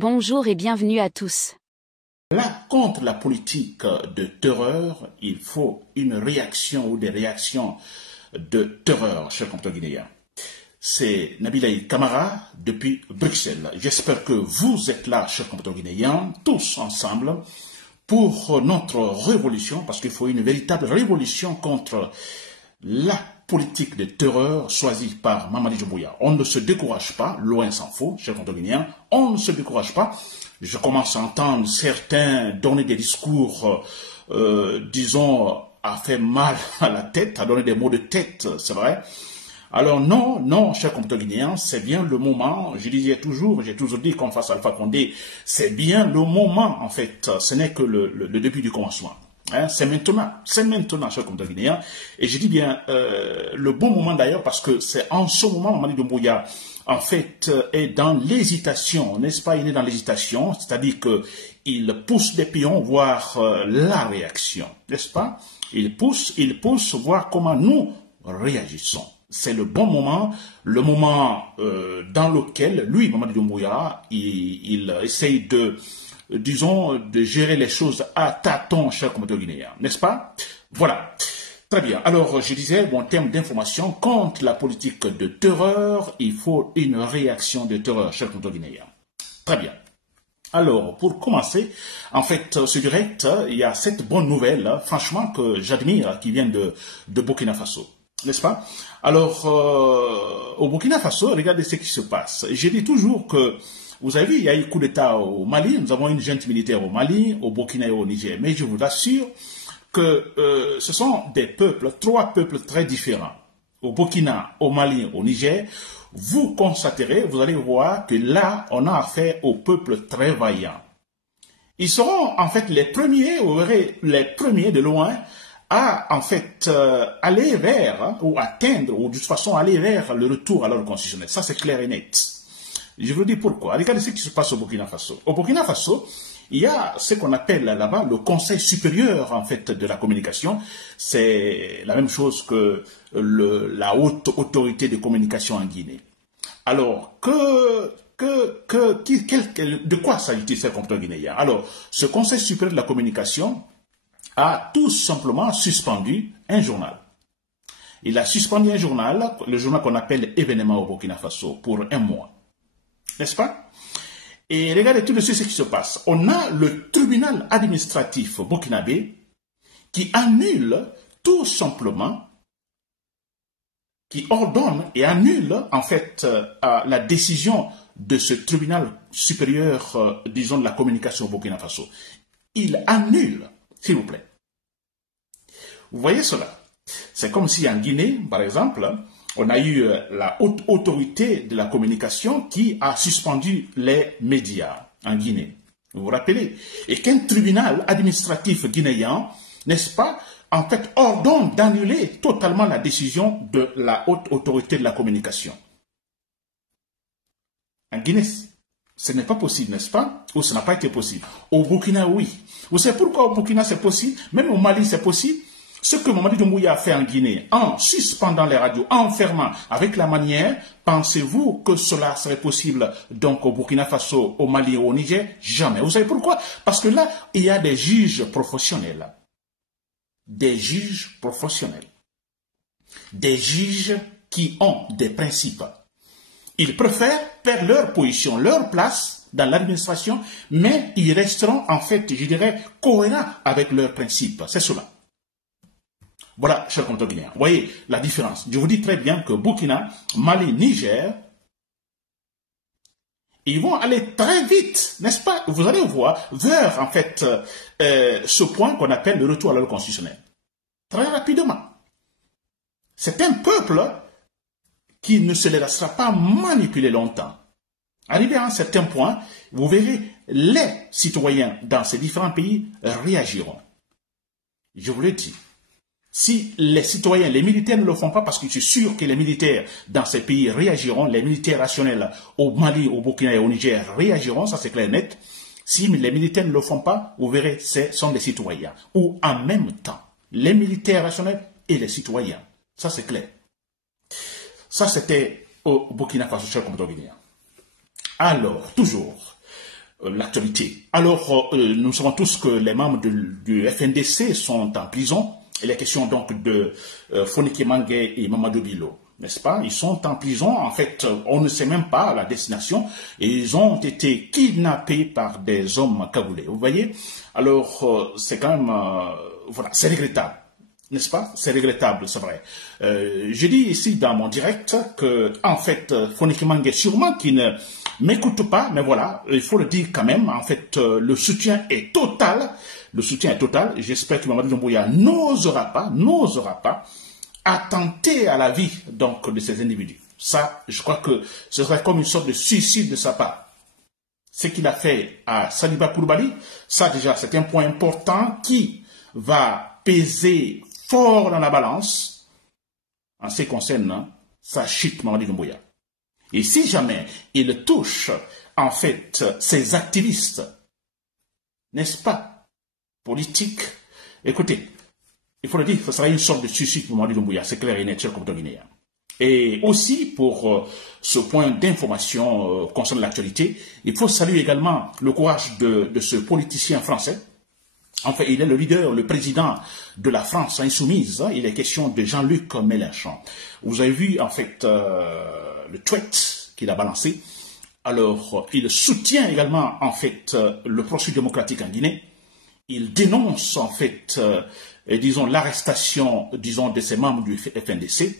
Bonjour et bienvenue à tous. Là, contre la politique de terreur, il faut une réaction ou des réactions de terreur, chers compatriotes guinéens. C'est Nabilaï Kamara depuis Bruxelles. J'espère que vous êtes là, chers compatriotes guinéens, tous ensemble, pour notre révolution, parce qu'il faut une véritable révolution contre la politique de terreur choisie par Mamadi Doumbouya. On ne se décourage pas, loin s'en faut, chers compatriotes guinéens, on ne se décourage pas. Je commence à entendre certains donner des discours, disons, à faire mal à la tête, à donner des mots de tête, c'est vrai. Alors non, chers compatriotes guinéens, c'est bien le moment, j'ai toujours dit qu'on fasse Alpha Condé, c'est bien le moment en fait, ce n'est que le début du commencement. Hein, c'est maintenant, chers compatriotes guinéens, et je dis bien le bon moment d'ailleurs parce que c'est en ce moment, Mamadi Doumbouya, en fait, est dans l'hésitation, n'est-ce pas? Il est dans l'hésitation, c'est-à-dire qu'il pousse des pions voir la réaction, n'est-ce pas? Il pousse voir comment nous réagissons. C'est le bon moment, le moment dans lequel, lui, Mamadi Doumbouya, il essaye disons, de gérer les choses à tâtons, chers compatriotes guinéens, n'est-ce pas? Voilà. Très bien. Alors, je disais, en termes d'information, contre la politique de terreur, il faut une réaction de terreur, chers compatriotes guinéens. Très bien. Alors, pour commencer, en fait, ce direct, il y a cette bonne nouvelle, franchement, que j'admire, qui vient de Burkina Faso, n'est-ce pas? Alors, au Burkina Faso, regardez ce qui se passe. Je dis toujours que, vous avez vu, il y a eu coup d'État au Mali, nous avons une junte militaire au Mali, au Burkina et au Niger, mais je vous assure que ce sont des peuples, trois peuples très différents. Au Burkina, au Mali, au Niger, vous constaterez, vous allez voir que là, on a affaire aux peuples très vaillants. Ils seront en fait les premiers, vous verrez, les premiers de loin à en fait aller vers, ou atteindre, ou de toute façon aller vers le retour à l'ordre constitutionnel. Ça, c'est clair et net. Je vous dis pourquoi. Regardez ce qui se passe au Burkina Faso. Au Burkina Faso, il y a ce qu'on appelle là-bas le Conseil supérieur en fait de la communication. C'est la même chose que la haute autorité de communication en Guinée. Alors, de quoi s'agit-il, ces compatriotes guinéens? Alors, ce Conseil supérieur de la communication a tout simplement suspendu un journal. Il a suspendu un journal, le journal qu'on appelle Événement au Burkina Faso, pour un mois. N'est-ce pas? Et regardez tout de suite ce qui se passe. On a le tribunal administratif burkinabé qui annule tout simplement, qui ordonne et annule en fait la décision de ce tribunal supérieur, disons, de la communication au Burkina Faso. Il annule, s'il vous plaît. Vous voyez cela? C'est comme si en Guinée, par exemple, on a eu la haute autorité de la communication qui a suspendu les médias en Guinée. Vous vous rappelez? Et qu'un tribunal administratif guinéen, n'est-ce pas, en fait, ordonne d'annuler totalement la décision de la haute autorité de la communication. En Guinée, ce n'est pas possible, n'est-ce pas? Ou ce n'a pas été possible. Au Burkina, oui. Vous savez pourquoi au Burkina c'est possible? Même au Mali c'est possible? Ce que Mamadi Doumbouya a fait en Guinée, en suspendant les radios, en fermant, avec la manière, pensez-vous que cela serait possible donc au Burkina Faso, au Mali ou au Niger? Jamais. Vous savez pourquoi? Parce que là, il y a des juges professionnels. Des juges professionnels. Des juges qui ont des principes. Ils préfèrent perdre leur position, leur place dans l'administration, mais ils resteront en fait, je dirais, cohérents avec leurs principes. C'est cela. Voilà, chers compatriotes guinéens, vous voyez la différence. Je vous dis très bien que Burkina, Mali, Niger, ils vont aller très vite, n'est-ce pas? Vous allez voir vers, en fait, ce point qu'on appelle le retour à l'ordre constitutionnel. Très rapidement. C'est un peuple qui ne se laissera pas manipuler longtemps. Arrivé à un certain point, vous verrez, les citoyens dans ces différents pays réagiront. Je vous le dis. Si les citoyens, les militaires ne le font pas, parce que je suis sûr que les militaires dans ces pays réagiront, les militaires rationnels au Mali, au Burkina et au Niger réagiront, ça c'est clair et net. Si les militaires ne le font pas, vous verrez, ce sont des citoyens. Ou en même temps, les militaires rationnels et les citoyens. Ça c'est clair. Ça c'était au Burkina Faso, chers compatriotes guinéens. Alors, toujours, l'actualité. Alors, nous savons tous que les membres du FNDC sont en prison. Il est question donc de Fonike Mange et Mamadou Bilo, n'est-ce pas? Ils sont en prison, en fait, on ne sait même pas la destination, et ils ont été kidnappés par des hommes cagoulés. Vous voyez? Alors, c'est quand même, voilà, c'est regrettable. N'est-ce pas? C'est regrettable, c'est vrai. Je dis ici dans mon direct que, en fait, Fonike Mange, sûrement qui ne m'écoute pas, mais voilà, il faut le dire quand même, en fait, le soutien est total. Le soutien est total. J'espère que Mamadou Doumbouya n'osera pas attenter à la vie donc de ces individus. Ça, je crois que ce serait comme une sorte de suicide de sa part. Ce qu'il a fait à Saliba Koulibaly, ça déjà, c'est un point important qui va peser fort dans la balance en ce qui concerne sa chute, Mamadou Doumbouya. Et si jamais il touche, en fait, ces activistes, n'est-ce pas, politiques, écoutez, il faut le dire, ce sera une sorte de suicide pour Mamadou Doumbouya, c'est clair et net, cher compatriote guinéen. Et aussi, pour ce point d'information concernant l'actualité, il faut saluer également le courage de ce politicien français. En fait, il est le leader, le président de la France insoumise. Il est question de Jean-Luc Mélenchon. Vous avez vu, en fait, le tweet qu'il a balancé. Alors, il soutient également, en fait, le processus démocratique en Guinée. Il dénonce, en fait, disons, l'arrestation, disons, de ces membres du FNDC.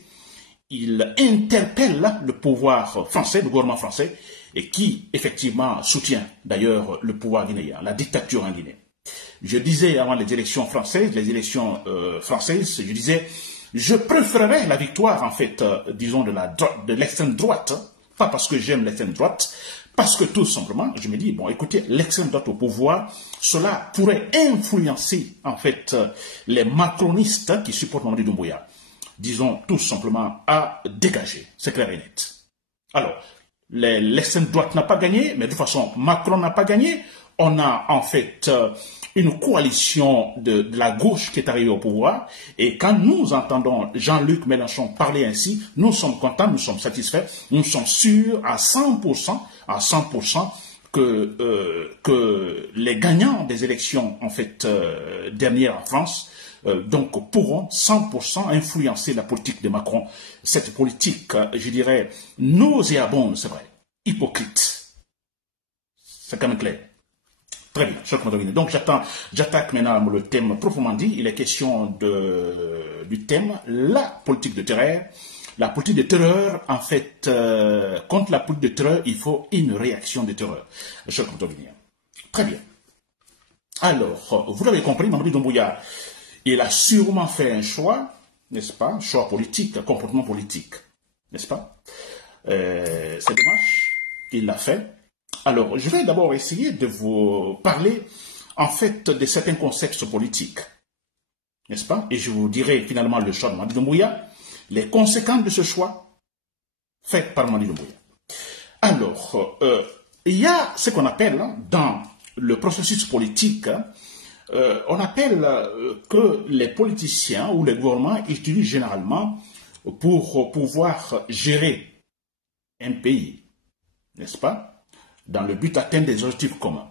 Il interpelle le pouvoir français, le gouvernement français, et qui, effectivement, soutient, d'ailleurs, le pouvoir guinéen, la dictature en Guinée. Je disais avant les élections françaises, je disais, je préférerais la victoire, en fait, disons, de l'extrême droite, pas parce que j'aime l'extrême droite, parce que tout simplement, je me dis, bon, écoutez, l'extrême droite au pouvoir, cela pourrait influencer, en fait, les macronistes qui supportent Mamadou Doumbouya, disons, tout simplement, à dégager, c'est clair et net. Alors, l'extrême droite n'a pas gagné, mais de toute façon, Macron n'a pas gagné. On a, en fait, une coalition de la gauche qui est arrivée au pouvoir. Et quand nous entendons Jean-Luc Mélenchon parler ainsi, nous sommes contents, nous sommes satisfaits, nous sommes sûrs à 100% que les gagnants des élections, en fait, dernières en France, donc pourront 100% influencer la politique de Macron. Cette politique, je dirais, nauséabonde, c'est vrai, hypocrite. C'est quand même clair. Très bien, cher compatriote. Donc j'attaque maintenant le thème proprement dit. Il est question du thème, la politique de terreur. La politique de terreur, en fait, contre la politique de terreur, il faut une réaction de terreur, cher compatriote. Très bien. Alors, vous l'avez compris, Mamadou Doumbouya, il a sûrement fait un choix, n'est-ce pas, un choix politique, un comportement politique, n'est-ce pas? C'est dommage, il l'a fait. Alors, je vais d'abord essayer de vous parler, en fait, de certains concepts politiques, n'est-ce pas? Et je vous dirai finalement le choix de Mamadou Doumbouya, les conséquences de ce choix fait par Mamadou Doumbouya. Alors, il y a ce qu'on appelle, dans le processus politique, on appelle que les politiciens ou les gouvernements utilisent généralement pour pouvoir gérer un pays, n'est-ce pas? Dans le but d'atteindre des objectifs communs.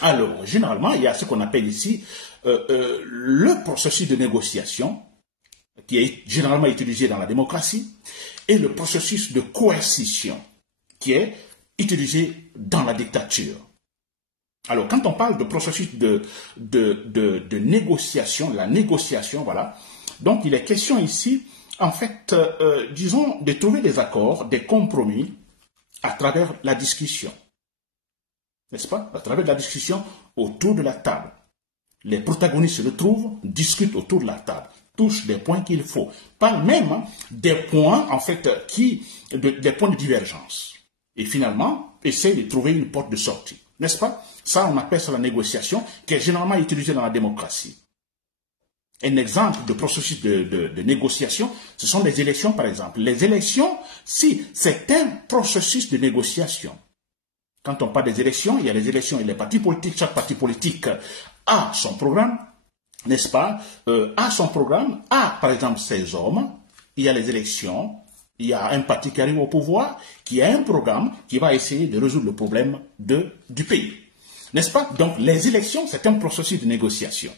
Alors, généralement, il y a ce qu'on appelle ici le processus de négociation, qui est généralement utilisé dans la démocratie, et le processus de coercition, qui est utilisé dans la dictature. Alors, quand on parle de processus de négociation, la négociation, voilà, donc il est question ici, en fait, disons, de trouver des accords, des compromis, à travers la discussion. N'est-ce pas? À travers la discussion autour de la table. Les protagonistes se retrouvent, discutent autour de la table, touchent des points qu'il faut. Parlent même des points, en fait, des points de divergence. Et finalement, essayent de trouver une porte de sortie. N'est-ce pas? Ça, on appelle ça la négociation, qui est généralement utilisée dans la démocratie. Un exemple de processus de négociation, ce sont les élections, par exemple. Les élections, si, c'est un processus de négociation. Quand on parle des élections, il y a les élections et les partis politiques. Chaque parti politique a son programme, n'est-ce pas? A son programme, a par exemple ses hommes. Il y a les élections, il y a un parti qui arrive au pouvoir, qui a un programme qui va essayer de résoudre le problème du pays. N'est-ce pas? Donc les élections, c'est un processus de négociation.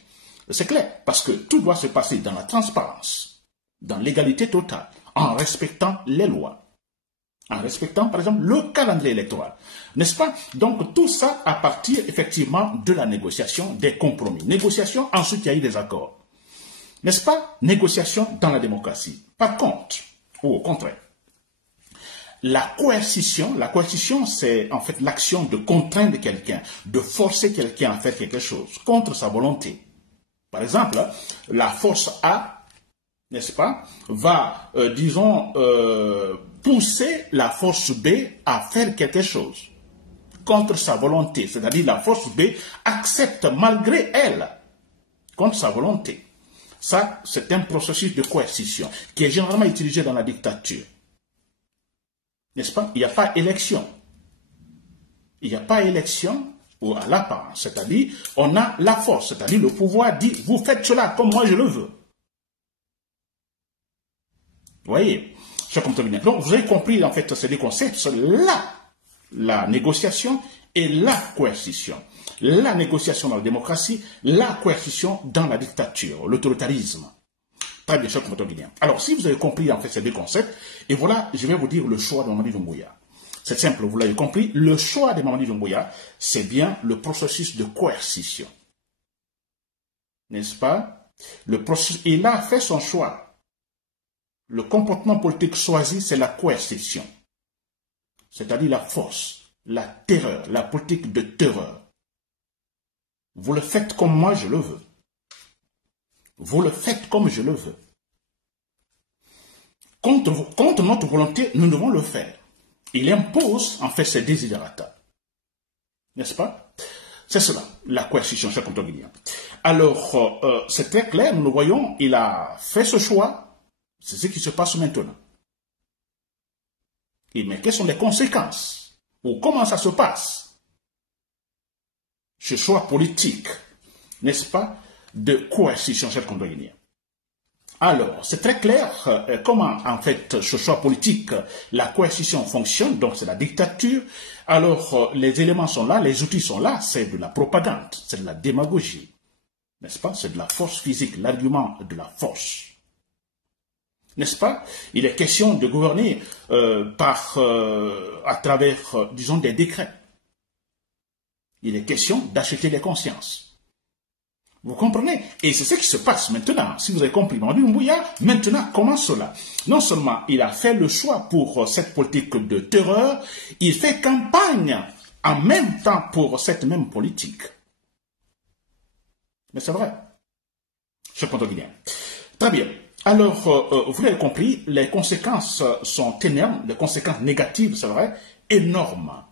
C'est clair, parce que tout doit se passer dans la transparence, dans l'égalité totale, en respectant les lois, en respectant par exemple le calendrier électoral. N'est-ce pas? Donc tout ça à partir effectivement de la négociation, des compromis. Négociation, ensuite il y a eu des accords. N'est-ce pas? Négociation dans la démocratie. Par contre, ou au contraire, la coercition, c'est en fait l'action de contraindre quelqu'un, de forcer quelqu'un à faire quelque chose contre sa volonté. Par exemple, la force A, n'est-ce pas, va, pousser la force B à faire quelque chose contre sa volonté. C'est-à-dire la force B accepte malgré elle, contre sa volonté. Ça, c'est un processus de coercition qui est généralement utilisé dans la dictature. N'est-ce pas? Il n'y a pas élection. Il n'y a pas élection ou à l'apparence. C'est-à-dire, on a la force. C'est-à-dire, le pouvoir dit, vous faites cela comme moi je le veux. Vous voyez? Donc, vous avez compris, en fait, ces deux concepts. La négociation et la coercition. La négociation dans la démocratie, la coercition dans la dictature, l'autoritarisme. Très bien, cher compatriotes guinéens. Alors, si vous avez compris en fait ces deux concepts, et voilà, je vais vous dire le choix de Mamadi Doumbouya. C'est simple, vous l'avez compris, le choix de Mamadi Doumbouya, c'est bien le processus de coercition. N'est-ce pas? Il a fait son choix. Le comportement politique choisi, c'est la coercition. C'est-à-dire la force, la terreur, la politique de terreur. Vous le faites comme moi je le veux. Vous le faites comme je le veux. Contre notre volonté, nous devons le faire. Il impose, en fait, ses desiderata. N'est-ce pas? C'est cela, la coercition, cher compatriote guinéen. Alors, c'est très clair, nous le voyons, il a fait ce choix. C'est ce qui se passe maintenant. Mais quelles sont les conséquences? Ou comment ça se passe? Ce choix politique, n'est-ce pas, de coercition, cher compatriote guinéen. Alors, c'est très clair comment, en fait, ce choix politique, la coercition fonctionne, donc c'est la dictature. Alors, les éléments sont là, les outils sont là, c'est de la propagande, c'est de la démagogie, n'est-ce pas? C'est de la force physique, l'argument de la force. N'est-ce pas? Il est question de gouverner à travers, disons, des décrets. Il est question d'acheter les consciences. Vous comprenez? Et c'est ce qui se passe maintenant. Si vous avez compris, Mamadi Doumbouya, maintenant, comment cela? Non seulement il a fait le choix pour cette politique de terreur, il fait campagne en même temps pour cette même politique. Mais c'est vrai. Je comprends bien. Très bien. Alors, vous l'avez compris, les conséquences sont énormes, les conséquences négatives, c'est vrai, énormes.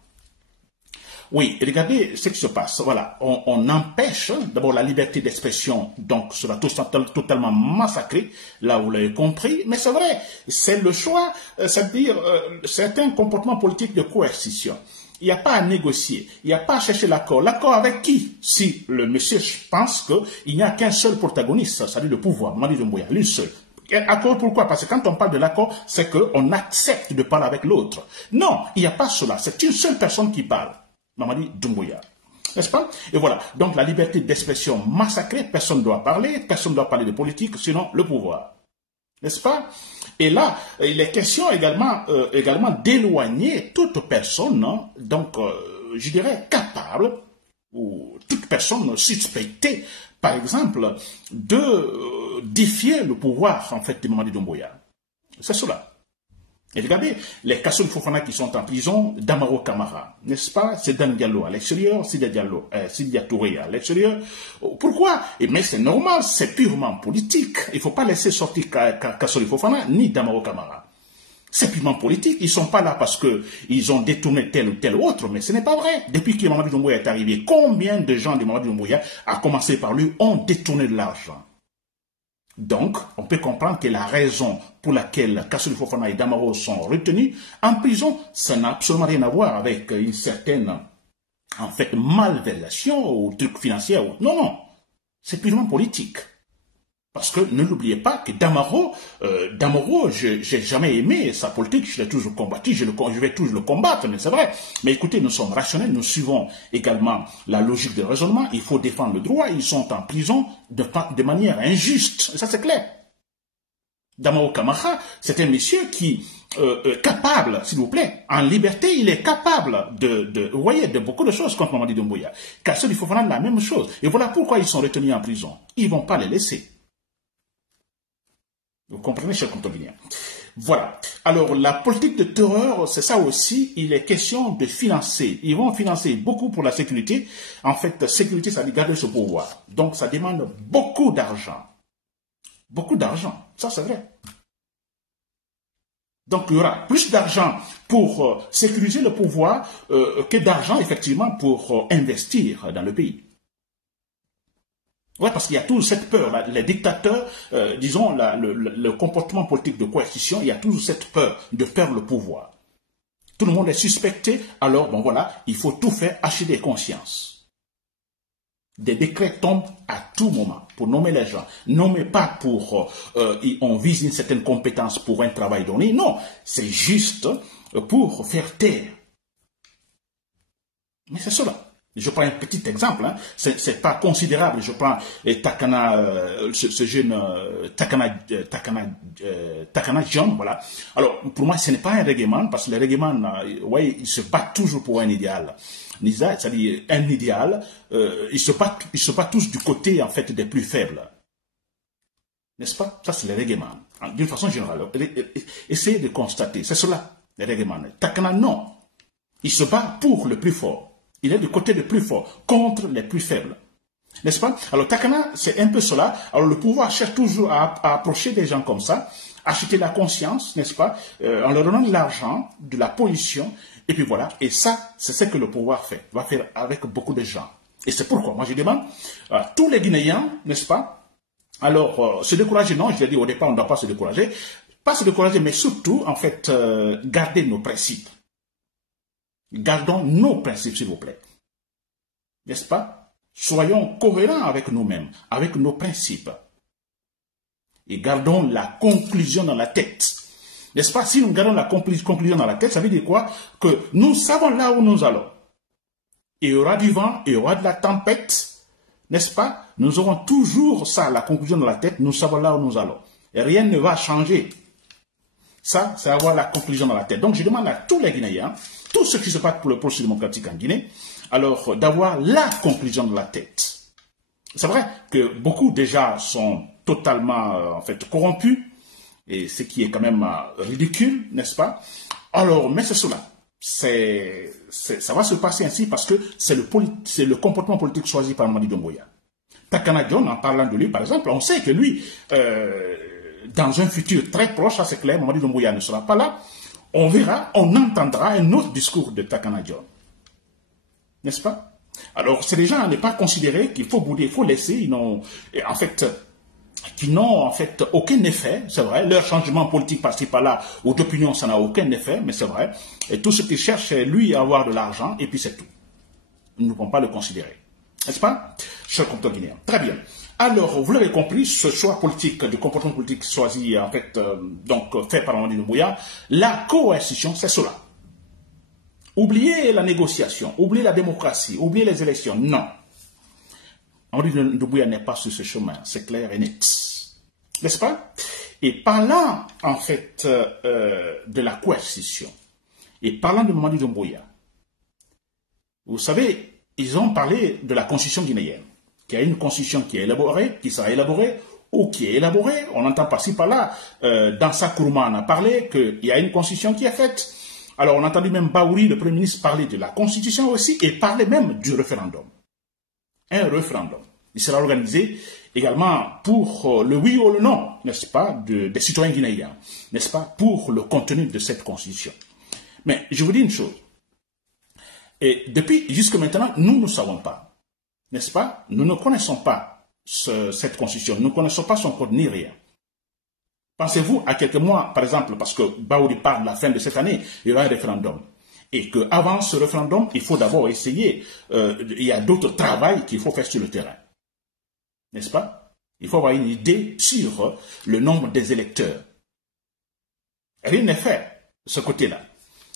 Oui, regardez ce qui se passe. Voilà, on empêche d'abord la liberté d'expression, donc cela totalement massacré, là vous l'avez compris, mais c'est vrai, c'est le choix, c'est-à-dire certains comportements politiques de coercition. Il n'y a pas à négocier, il n'y a pas à chercher l'accord. L'accord avec qui? Si le monsieur pense qu'il n'y a qu'un seul protagoniste, c'est-à-dire le pouvoir, Mamadi Doumbouya, lui seul. Accord pourquoi? Parce que quand on parle de l'accord, c'est qu'on accepte de parler avec l'autre. Non, il n'y a pas cela, c'est une seule personne qui parle. Mamadi Doumbouya. N'est-ce pas? Et voilà. Donc la liberté d'expression massacrée, personne ne doit parler de politique, sinon le pouvoir. N'est-ce pas? Et là, il est question également d'éloigner toute personne, donc, je dirais, capable, ou toute personne suspectée, par exemple, de défier le pouvoir, en fait, de Mamadi Doumbouya. C'est cela. Et regardez, les Kassoum Fofana qui sont en prison, Damaro Camara, n'est-ce pas? C'est Dan Diallo à l'extérieur, Sidia Touré à l'extérieur. Pourquoi? Mais c'est normal, c'est purement politique. Il ne faut pas laisser sortir Kassoum Fofana ni Damaro Camara. C'est purement politique. Ils ne sont pas là parce qu'ils ont détourné tel ou tel autre, mais ce n'est pas vrai. Depuis que Mamadi Doumbouya est arrivé, combien de gens de Mamadi Doumbouya, à commencer par lui, ont détourné de l'argent? Donc, on peut comprendre que la raison pour laquelle Kassoum Fofana et Damaro sont retenus en prison, ça n'a absolument rien à voir avec une certaine, en fait, malversation ou truc financier. Non, non, c'est purement politique. Parce que ne l'oubliez pas que Damaro, j'ai jamais aimé sa politique, je l'ai toujours combattu, je vais toujours le combattre, mais c'est vrai. Mais écoutez, nous sommes rationnels, nous suivons également la logique de raisonnement, il faut défendre le droit, ils sont en prison de manière injuste, ça c'est clair. Damaro Camara, c'est un monsieur qui capable, s'il vous plaît, en liberté, il est capable vous voyez, de beaucoup de choses contre Mamadi Doumbouya. Kassel, il faut faire la même chose. Et voilà pourquoi ils sont retenus en prison. Ils ne vont pas les laisser. Vous comprenez, chers contemporains? Voilà. Alors, la politique de terreur, c'est ça aussi. Il est question de financer. Ils vont financer beaucoup pour la sécurité. En fait, sécurité, ça dit garder ce pouvoir. Donc, ça demande beaucoup d'argent. Beaucoup d'argent. Ça, c'est vrai. Donc, il y aura plus d'argent pour sécuriser le pouvoir que d'argent, effectivement, pour investir dans le pays. Oui, parce qu'il y a toujours cette peur. Là. Les dictateurs, disons, le comportement politique de coercition, il y a toujours cette peur de perdre le pouvoir. Tout le monde est suspecté, alors, bon voilà, il faut tout faire, acheter des consciences. Des décrets tombent à tout moment pour nommer les gens. Nommez pas pour, on vise une certaine compétence pour un travail donné. Non, c'est juste pour faire taire. Mais c'est cela. Je prends un petit exemple, hein. C'est pas considérable. Je prends Takana, ce jeune Takana John, voilà. Alors, pour moi, ce n'est pas un reggaeman, parce que les reggaeman, ouais, ils se battent toujours pour un idéal. C'est-à-dire un idéal, ils se battent tous du côté, en fait, des plus faibles. N'est-ce pas? Ça, c'est les reggaeman. D'une façon générale. Essayez de constater. C'est cela, les reggaeman. Takana, non. Il se bat pour le plus fort. Il est du côté des plus forts, contre les plus faibles. N'est-ce pas? Alors, Takana, c'est un peu cela. Alors, le pouvoir cherche toujours à approcher des gens comme ça, acheter la conscience, n'est-ce pas? En leur donnant de l'argent, de la pollution, et puis voilà. Et ça, c'est ce que le pouvoir fait. Va faire avec beaucoup de gens. Et c'est pourquoi, moi, je demande à tous les Guinéens, n'est-ce pas? Alors, se décourager, non, je l'ai dit au départ, on ne doit pas se décourager. Pas se décourager, mais surtout, en fait, garder nos principes. Gardons nos principes, s'il vous plaît. N'est-ce pas? Soyons cohérents avec nous-mêmes, avec nos principes. Et gardons la conclusion dans la tête. N'est-ce pas? Si nous gardons la conclusion dans la tête, ça veut dire quoi? Que nous savons là où nous allons. Il y aura du vent, il y aura de la tempête. N'est-ce pas? Nous aurons toujours ça, la conclusion dans la tête. Nous savons là où nous allons. Et rien ne va changer. Ça, c'est avoir la conclusion dans la tête. Donc, je demande à tous les Guinéens, tous ceux qui se battent pour le processus démocratique en Guinée, alors d'avoir la conclusion dans la tête. C'est vrai que beaucoup déjà sont totalement, en fait, corrompus, et ce qui est quand même ridicule, n'est-ce pas? Alors, mais c'est cela. Ça va se passer ainsi parce que c'est le comportement politique choisi par Mamadi Doumbouya. Takana John, en parlant de lui, par exemple, on sait que lui, dans un futur très proche, ça c'est clair, Mamadi Doumbouya ne sera pas là, on verra, on entendra un autre discours de Takana John. N'est-ce pas? Alors, c'est des gens à ne pas considérer qu'il faut bouder, il faut laisser, ils n'ont en fait aucun effet, c'est vrai, leur changement politique par-ci par-là, ou d'opinion, ça n'a aucun effet, mais c'est vrai. Et tout ce qu'ils cherchent, c'est lui avoir de l'argent, et puis c'est tout. Nous ne pouvons pas le considérer. N'est-ce pas? Cher compteur guinéen. Très bien. Alors, vous l'avez compris, ce choix politique, du comportement politique choisi, en fait, fait par Mamadi Doumbouya, la coercition, c'est cela. Oubliez la négociation, oubliez la démocratie, oubliez les élections. Non. Mamadi Doumbouya n'est pas sur ce chemin, c'est clair et net. N'est-ce pas? Et parlant, en fait, de la coercition, et parlant de Mamadi Doumbouya, vous savez, ils ont parlé de la constitution guinéenne, qui a une constitution qui est élaborée, qui sera élaborée, ou qui est élaborée. On entend par-ci par-là, dans sa Kourma, on a parlé qu'il y a une constitution qui est faite. Alors, on a entendu même Baouri, le Premier ministre, parler de la Constitution aussi et parler même du référendum. Un référendum. Il sera organisé également pour le oui ou le non, n'est-ce pas, des citoyens guinéens, n'est-ce pas, pour le contenu de cette Constitution. Mais je vous dis une chose. Et depuis, jusque maintenant, nous ne savons pas, n'est-ce pas, nous ne connaissons pas cette Constitution, nous ne connaissons pas son code ni rien. Pensez-vous à quelques mois, par exemple, parce que Baouri parle de la fin de cette année, il y aura un référendum. Et qu'avant ce référendum, il faut d'abord essayer, il y a d'autres travaux qu'il faut faire sur le terrain. N'est-ce pas? Il faut avoir une idée sur le nombre des électeurs. Rien n'est fait de ce côté-là.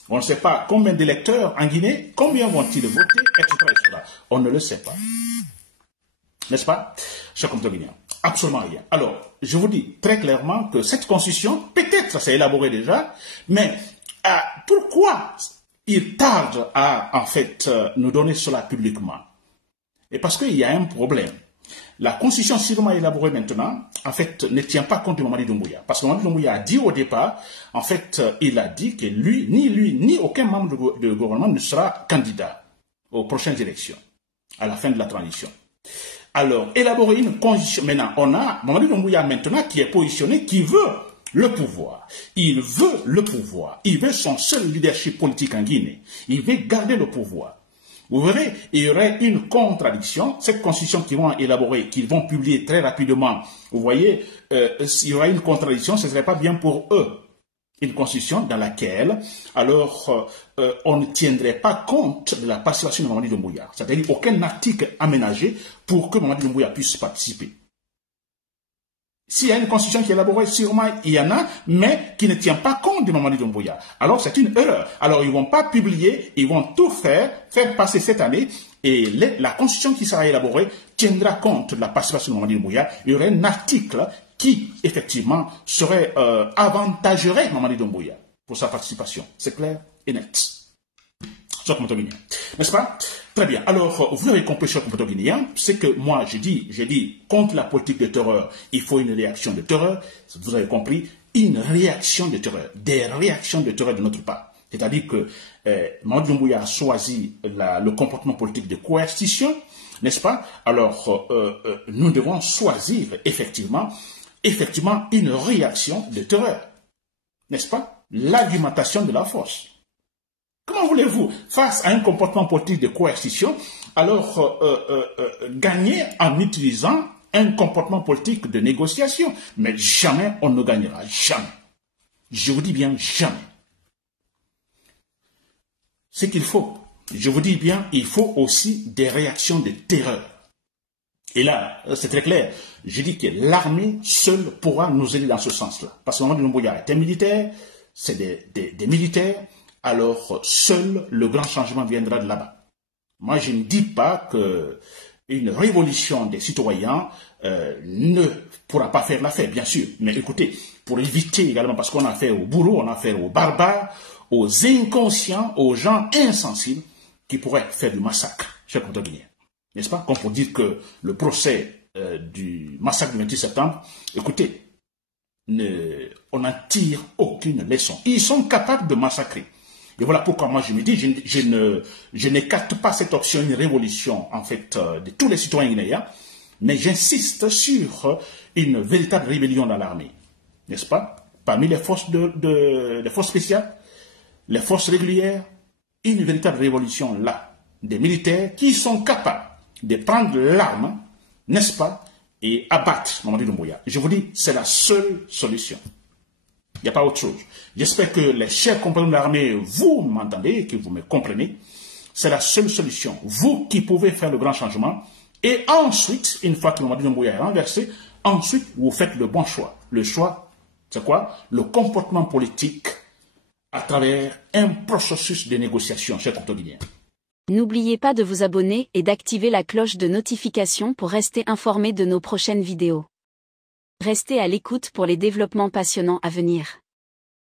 On ne sait pas combien d'électeurs en Guinée, combien vont-ils voter, etc., etc. On ne le sait pas. N'est-ce pas, chers compatriotes guinéens? Absolument rien. Alors, je vous dis très clairement que cette constitution, peut-être ça s'est élaboré déjà, mais pourquoi il tarde à, en fait, nous donner cela publiquement? Et parce qu'il y a un problème. La constitution sûrement élaborée maintenant, en fait, ne tient pas compte de Mamadi Doumbouya. Parce que Mamadi Doumbouya a dit au départ, en fait, il a dit que lui, ni aucun membre du gouvernement ne sera candidat aux prochaines élections, à la fin de la transition. Alors, élaborer une constitution. Maintenant, on a Mamadi Doumbouya maintenant qui est positionné, qui veut le pouvoir. Il veut le pouvoir. Il veut son seul leadership politique en Guinée. Il veut garder le pouvoir. Vous verrez, il y aurait une contradiction. Cette constitution qu'ils vont élaborer, qu'ils vont publier très rapidement, vous voyez, il y aura une contradiction, ce ne serait pas bien pour eux. Une constitution dans laquelle, alors, on ne tiendrait pas compte de la participation de Mamadi Doumbouya. C'est-à-dire aucun article aménagé pour que Mamadi Doumbouya puisse participer. S'il y a une constitution qui est élaborée, sûrement il y en a, mais qui ne tient pas compte de Mamadi Doumbouya. Alors c'est une erreur. Alors ils ne vont pas publier, ils vont tout faire passer cette année, et la constitution qui sera élaborée tiendra compte de la participation de Mamadi Doumbouya. Il y aurait un article qui, effectivement, avantagerait Mamadi Doumbouya pour sa participation. C'est clair et net. N'est-ce pas? Très bien. Alors, vous avez compris, cher compatriote guinéen, c'est que moi, j'ai dit, contre la politique de terreur, il faut une réaction de terreur. Vous avez compris, une réaction de terreur, des réactions de terreur de notre part. C'est-à-dire que Mamadi Doumbouya a choisi le comportement politique de coercition, n'est-ce pas? Alors, nous devons choisir effectivement une réaction de terreur, n'est-ce pas? L'argumentation de la force. Comment voulez-vous, face à un comportement politique de coercition, alors gagner en utilisant un comportement politique de négociation? Mais jamais on ne gagnera, jamais. Je vous dis bien jamais. Ce qu'il faut, je vous dis bien, il faut aussi des réactions de terreur. Et là, c'est très clair, je dis que l'armée seule pourra nous aider dans ce sens-là. Parce que Mamadi Doumbouya est un militaire, c'est des militaires, alors seul le grand changement viendra de là-bas. Moi, je ne dis pas qu'une révolution des citoyens ne pourra pas faire l'affaire, bien sûr. Mais écoutez, pour éviter également, parce qu'on a affaire aux bourreaux, on a affaire aux barbares, aux inconscients, aux gens insensibles qui pourraient faire du massacre, chers compatriotes guinéens. N'est-ce pas? Comme pour dire que le procès du massacre du 28 septembre, écoutez, on n'en tire aucune leçon. Ils sont capables de massacrer. Et voilà pourquoi moi je me dis, je n'écarte pas cette option, une révolution en fait de tous les citoyens guinéens, mais j'insiste sur une véritable rébellion dans l'armée, n'est-ce pas? Parmi les forces les forces spéciales, les forces régulières, une véritable révolution là, des militaires qui sont capables de prendre l'arme, n'est-ce pas, et abattre Mamadi Doumbouya. Je vous dis, c'est la seule solution. Il n'y a pas autre chose. J'espère que les chers compagnons de l'armée, vous m'entendez, que vous me comprenez. C'est la seule solution. Vous qui pouvez faire le grand changement. Et ensuite, une fois que Mamadi Doumbouya est renversé, ensuite, vous faites le bon choix. Le choix, c'est quoi? Le comportement politique à travers un processus de négociation, chers compatriotes guinéens. N'oubliez pas de vous abonner et d'activer la cloche de notification pour rester informé de nos prochaines vidéos. Restez à l'écoute pour les développements passionnants à venir.